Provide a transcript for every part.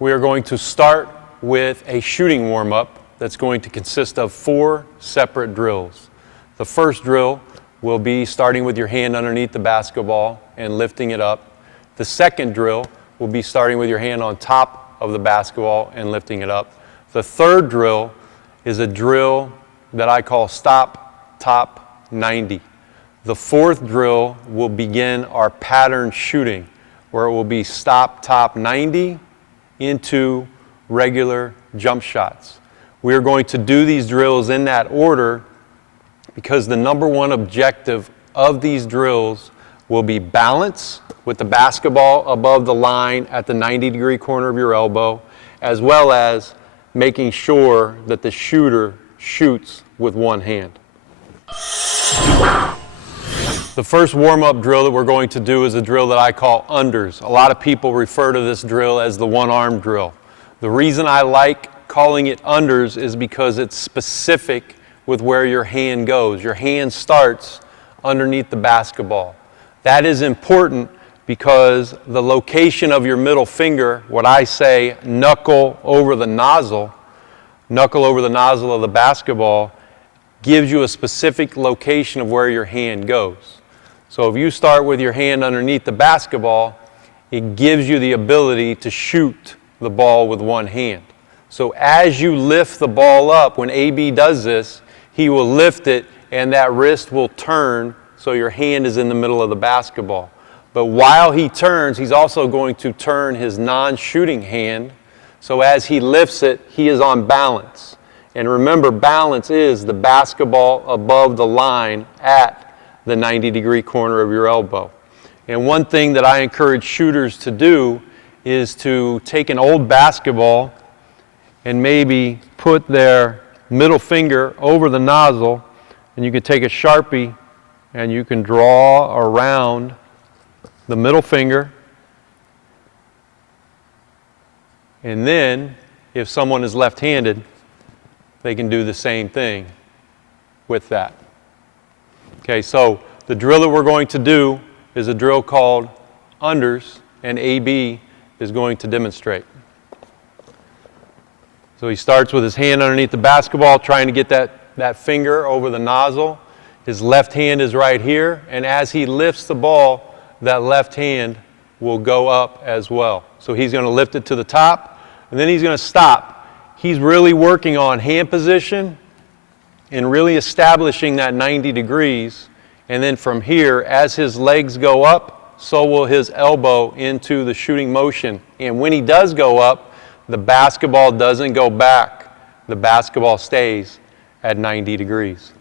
We are going to start with a shooting warm-up that's going to consist of 4 separate drills. The first drill will be starting with your hand underneath the basketball and lifting it up. The second drill will be starting with your hand on top of the basketball and lifting it up. The third drill is a drill that I call stop, top, 90. The fourth drill will begin our pattern shooting, where it will be stop, top, 90 into regular jump shots. We are going to do these drills in that order because the number one objective of these drills will be balance with the basketball above the line at the 90-degree corner of your elbow, as well as making sure that the shooter shoots with one hand. The first warm-up drill that we're going to do is a drill that I call unders. A lot of people refer to this drill as the one-arm drill. The reason I like calling it unders is because it's specific with where your hand goes. Your hand starts underneath the basketball. That is important because the location of your middle finger, what I say knuckle over the nozzle of the basketball, gives you a specific location of where your hand goes. So if you start with your hand underneath the basketball, it gives you the ability to shoot the ball with one hand. So as you lift the ball up, when AB does this, he will lift it and that wrist will turn so your hand is in the middle of the basketball. But while he turns, he's also going to turn his non-shooting hand. So as he lifts it, he is on balance. And remember, balance is the basketball above the line at the 90-degree corner of your elbow. And one thing that I encourage shooters to do is to take an old basketball and maybe put their middle finger over the nozzle, and you can take a Sharpie and you can draw around the middle finger. And then, if someone is left-handed, they can do the same thing with that. Okay, so the drill that we're going to do is a drill called unders, and AB is going to demonstrate. So he starts with his hand underneath the basketball, trying to get that finger over the nozzle. His left hand is right here, and as he lifts the ball, that left hand will go up as well. So he's going to lift it to the top, and then he's going to stop. He's really working on hand position and really establishing that 90 degrees. And then from here, as his legs go up, so will his elbow into the shooting motion. And when he does go up, the basketball doesn't go back. The basketball stays at 90 degrees.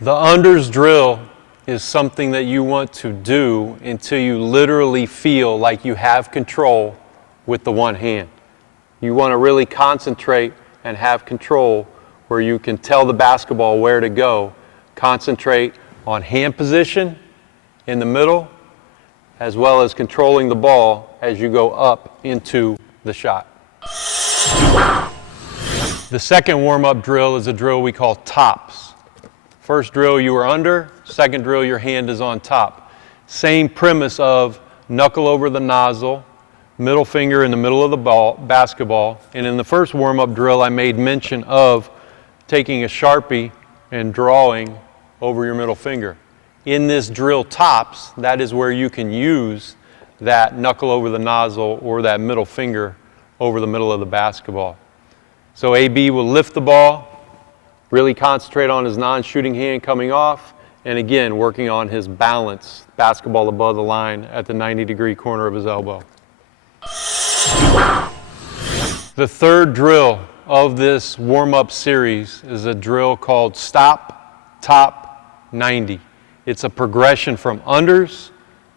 The unders drill is something that you want to do until you literally feel like you have control with the one hand. You want to really concentrate and have control where you can tell the basketball where to go. Concentrate on hand position in the middle, as well as controlling the ball as you go up into the shot. The second warm-up drill is a drill we call tops. First drill you are under, second drill your hand is on top. Same premise of knuckle over the nozzle, middle finger in the middle of the basketball. And in the first warm-up drill I made mention of taking a Sharpie and drawing over your middle finger. In this drill tops, that is where you can use that knuckle over the nozzle or that middle finger over the middle of the basketball. So AB will lift the ball, really concentrate on his non-shooting hand coming off, and again working on his balance, basketball above the line at the 90-degree corner of his elbow. The third drill of this warm-up series is a drill called stop, top, 90. It's a progression from unders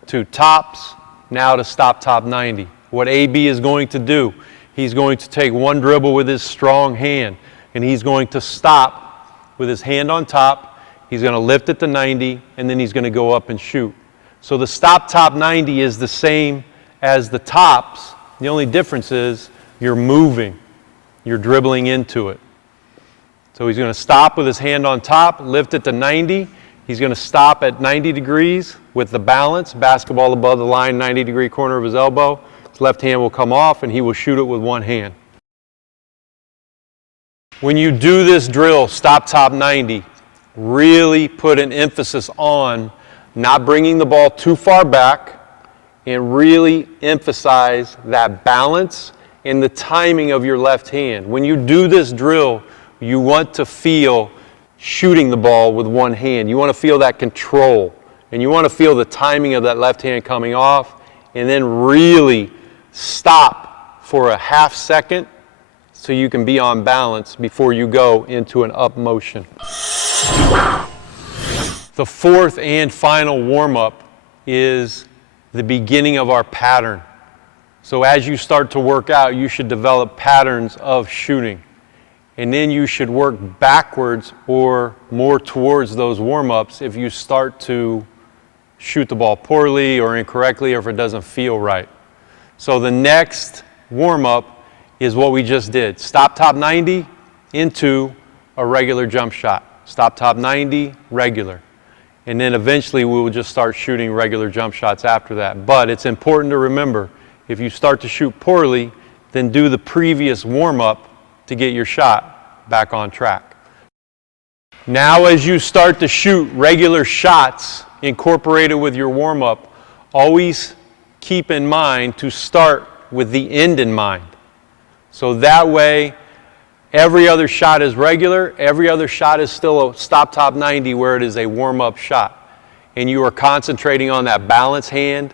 to tops, now to stop, top, 90. What AB is going to do, he's going to take one dribble with his strong hand, and he's going to stop with his hand on top. He's going to lift it to 90, and then he's going to go up and shoot. So the stop, top, 90 is the same as the tops. The only difference is you're moving. You're dribbling into it. So he's going to stop with his hand on top, lift it to 90. He's going to stop at 90 degrees with the balance, basketball above the line, 90-degree corner of his elbow. His left hand will come off and he will shoot it with one hand. When you do this drill, stop top 90, really put an emphasis on not bringing the ball too far back and really emphasize that balance and the timing of your left hand. When you do this drill, you want to feel shooting the ball with one hand. You want to feel that control, and you want to feel the timing of that left hand coming off, and then really stop for a half second so you can be on balance before you go into an up motion. The fourth and final warm-up is the beginning of our pattern. So as you start to work out, you should develop patterns of shooting. And then you should work backwards or more towards those warm-ups if you start to shoot the ball poorly or incorrectly or if it doesn't feel right. So the next warm-up is what we just did. Stop top 90 into a regular jump shot. Stop top 90, regular. And then eventually we will just start shooting regular jump shots after that. But it's important to remember, if you start to shoot poorly, then do the previous warm-up to get your shot back on track. Now as you start to shoot regular shots incorporated with your warm-up, always keep in mind to start with the end in mind. So that way, every other shot is regular, every other shot is still a stop top 90 where it is a warm-up shot. And you are concentrating on that balance hand,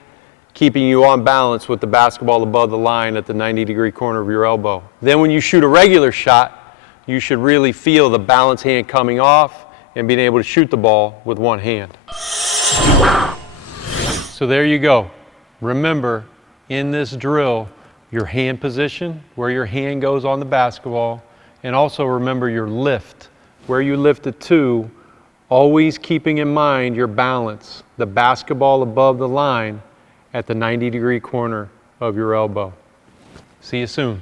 keeping you on balance with the basketball above the line at the 90-degree corner of your elbow. Then when you shoot a regular shot, you should really feel the balance hand coming off and being able to shoot the ball with one hand. So there you go. Remember, in this drill, your hand position, where your hand goes on the basketball, and also remember your lift, where you lift it to, always keeping in mind your balance, the basketball above the line at the 90-degree corner of your elbow. See you soon.